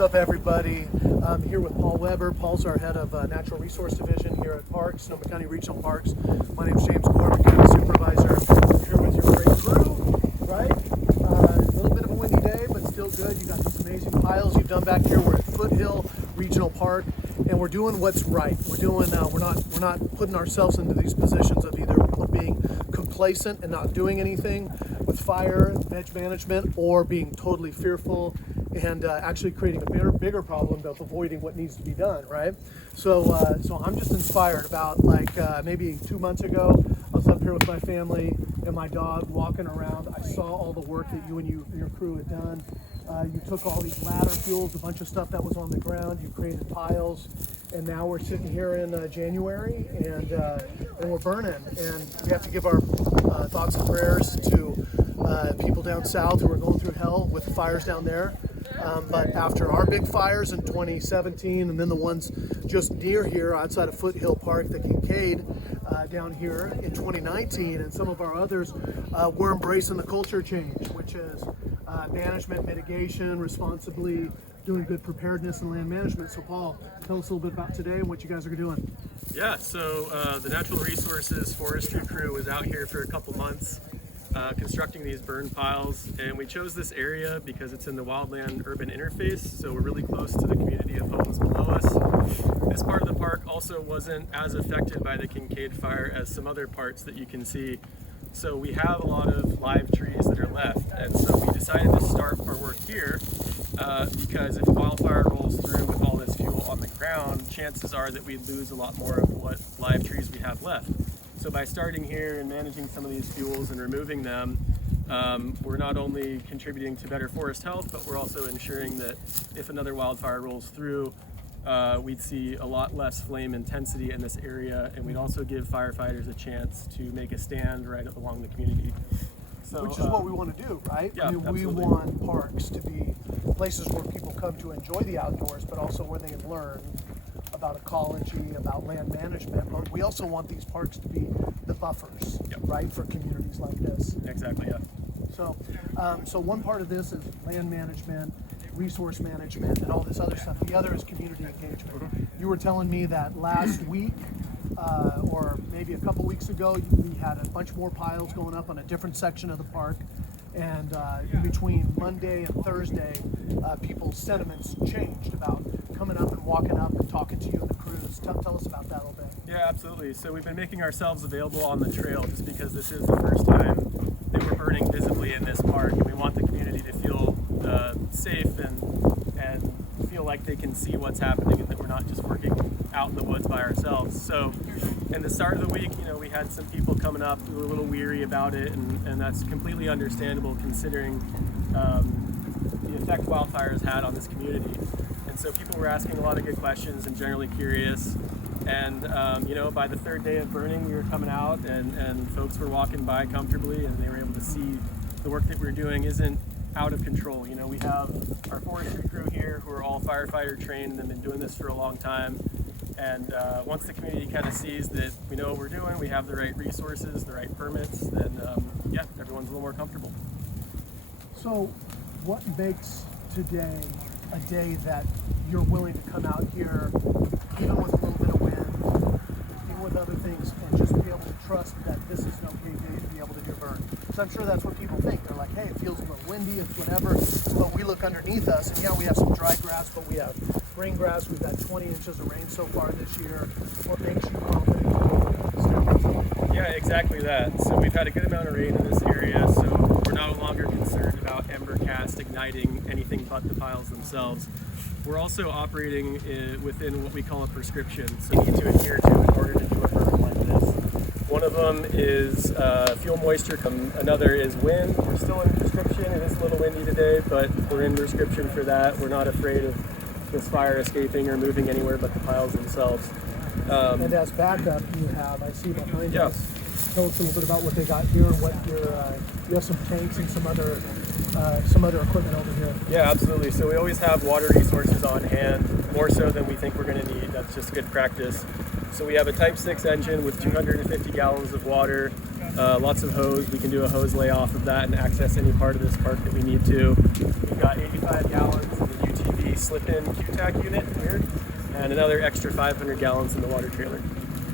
What's up, everybody? I'm here with Paul Weber. Paul's our head of Natural Resource Division here at Parks, Sonoma County Regional Parks. My name is James Gore, I'm County Supervisor. I'm here with your great crew, right? A little bit of a windy day, but still good. You got these amazing piles you've done back here. We're at Foothill Regional Park, and we're doing what's right. We're not putting ourselves into these positions of either being complacent and not doing anything with fire, veg management, or being totally fearful and actually creating a bigger problem of avoiding what needs to be done, right? So I'm just inspired about maybe 2 months ago, I was up here with my family and my dog walking around. I saw all the work that you and your crew had done. You took all these ladder fuels, a bunch of stuff that was on the ground, you created piles, and now we're sitting here in January and we're burning. And we have to give our thoughts and prayers to people down south who are going through hell with the fires down there. But after our big fires in 2017 and then the ones just near here outside of Foothill Park, the Kincaid down here in 2019, and some of our others, we're embracing the culture change, which is management, mitigation, responsibly doing good preparedness and land management. So Paul, tell us a little bit about today and what you guys are doing. Yeah, so the Natural Resources Forestry crew was out here for a couple months constructing these burn piles, and we chose this area because it's in the wildland urban interface, so we're really close to the community of homes below us. This part of the park also wasn't as affected by the Kincaid fire as some other parts that you can see, so we have a lot of live trees that are left, and so we decided to start our work here because if a wildfire rolls through with all this fuel on the ground, chances are that we'd lose a lot more of what live trees we have left. So by starting here and managing some of these fuels and removing them, we're not only contributing to better forest health, but we're also ensuring that if another wildfire rolls through, we'd see a lot less flame intensity in this area, and we'd also give firefighters a chance to make a stand right along the community. So, which is what we want to do, right? Yeah, I mean, we want parks to be places where people come to enjoy the outdoors, but also where they learn about ecology, about land management. But we also want these parks to be the buffers, right, for communities like this. Exactly, yeah. So one part of this is land management, resource management, and all this other stuff. The other is community engagement. You were telling me that last week, or maybe a couple weeks ago, we had a bunch more piles going up on a different section of the park. And in between Monday and Thursday, people's sentiments changed about coming up and walking up and talking to you and the crews. Tell us about that a little bit. Yeah, absolutely. So we've been making ourselves available on the trail just because this is the first time that we're burning visibly in this park, and we want the community to feel safe and feel like they can see what's happening and that we're not just working out in the woods by ourselves. So in the start of the week, we had some people coming up who were a little weary about it, and that's completely understandable considering the effect wildfires had on this community. And so people were asking a lot of good questions and generally curious. And by the third day of burning, we were coming out and folks were walking by comfortably, and they were able to see the work that we were doing isn't out of control. We have our forestry crew here who are all firefighter trained and been doing this for a long time. And once the community kind of sees that we know what we're doing, we have the right resources, the right permits, then everyone's a little more comfortable. So what makes today a day that you're willing to come out here, even with a little bit of wind, even with other things, and just be able to trust that this is an okay day to be able to do burn? Because I'm sure that's what people think. They're like, hey, it feels a little windy, it's whatever, but we look underneath us, and yeah, we have some dry grass, but we have green grass. We've had 20 inches of rain so far this year. What makes you confident? Yeah, exactly that. So we've had a good amount of rain in this area, so we're no longer concerned about ember cast igniting anything but the piles themselves. We're also operating within what we call a prescription, so we need to adhere to in order to do a burn like this. One of them is fuel moisture, another is wind. We're still in prescription. It is a little windy today, but we're in prescription for that. We're not afraid of this fire escaping or moving anywhere but the piles themselves. And as backup, you have, I see behind us, tell us a little bit about what they got here and what you have some tanks and some other equipment over here. Yeah, absolutely. So we always have water resources on hand, more so than we think we're going to need. That's just good practice. So we have a Type 6 engine with 250 gallons of water, lots of hose. We can do a hose layoff of that and access any part of this park that we need to. We've got 85 gallons of the UTV slip-in QTAC unit here, and another extra 500 gallons in the water trailer.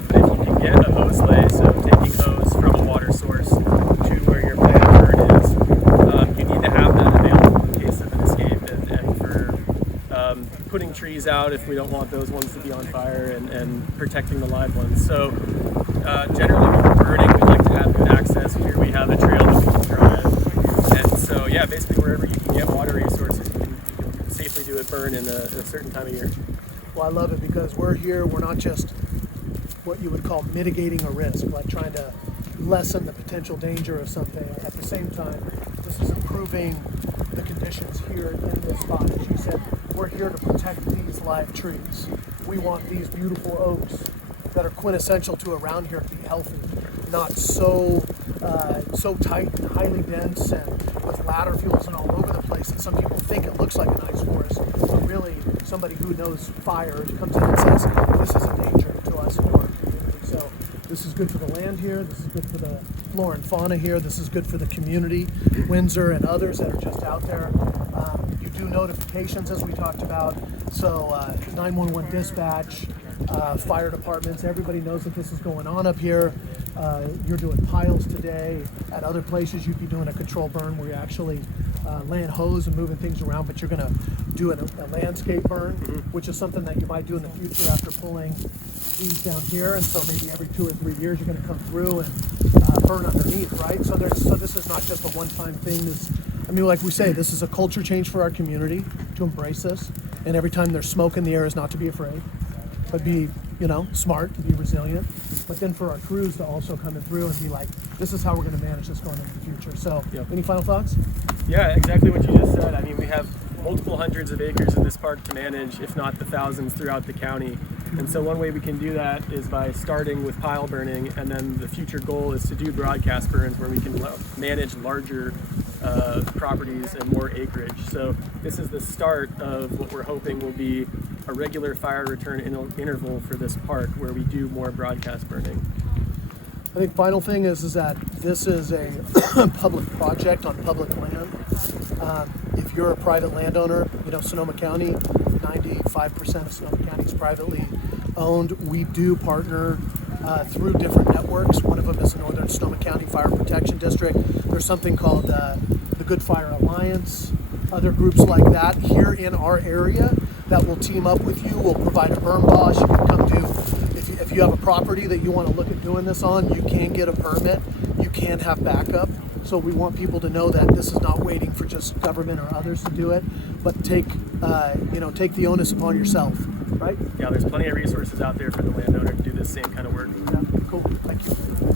But if you can get a hose lay, so taking hose from a water source to where your planned burn is, you need to have that available in case of an escape and for putting trees out if we don't want those ones to be on fire and protecting the live ones. So generally when we're burning, we like to have good access. Here we have a trail that we can drive. And so yeah, basically wherever you can get water resources, you can safely do a burn in a certain time of year. Well, I love it because we're here, we're not just what you would call mitigating a risk, like trying to lessen the potential danger of something. At the same time, this is improving the conditions here in this spot. As you said, we're here to protect these live trees. We want these beautiful oaks that are quintessential to around here to be healthy, not so tight and highly dense and with ladder fuels and all over the place that some people think it looks like a nice forest, but really somebody who knows fire comes in and says, this is a danger to us and our community. So this is good for the land here, this is good for the flora and fauna here, this is good for the community, Windsor and others that are just out there. You do notifications as we talked about, so 911 dispatch, fire departments, everybody knows that this is going on up here. You're doing piles today. At other places you'd be doing a control burn where you're actually laying hose and moving things around, but you're going to do a landscape burn, which is something that you might do in the future after pulling these down here. And so maybe every 2 or 3 years you're going to come through and burn underneath, right? So this is not just a one-time thing. Like we say, this is a culture change for our community to embrace this. And every time there's smoke in the air is not to be afraid, but be, smart, to be resilient. But then for our crews to also come in through and be like, this is how we're going to manage this going into the future. So, Any final thoughts? Yeah, exactly what you just said. We have multiple hundreds of acres in this park to manage, if not the thousands throughout the county. And so one way we can do that is by starting with pile burning, and then the future goal is to do broadcast burns where we can manage larger properties and more acreage. So this is the start of what we're hoping will be a regular fire return interval for this park where we do more broadcast burning. I think final thing is that this is a public project on public land. If you're a private landowner, Sonoma County, 95% of Sonoma County is privately owned. We do partner through different networks. One of them is the Northern Sonoma County Fire Protection District. There's something called the Good Fire Alliance, other groups like that here in our area that will team up with you. We'll provide a burn boss. You can come do, if you have a property that you want to look at doing this on, you can get a permit. You can have backup. So we want people to know that this is not waiting for just government or others to do it, but take the onus upon yourself, right? Yeah, there's plenty of resources out there for the landowner to do this same kind of work. Yeah, cool. Thank you.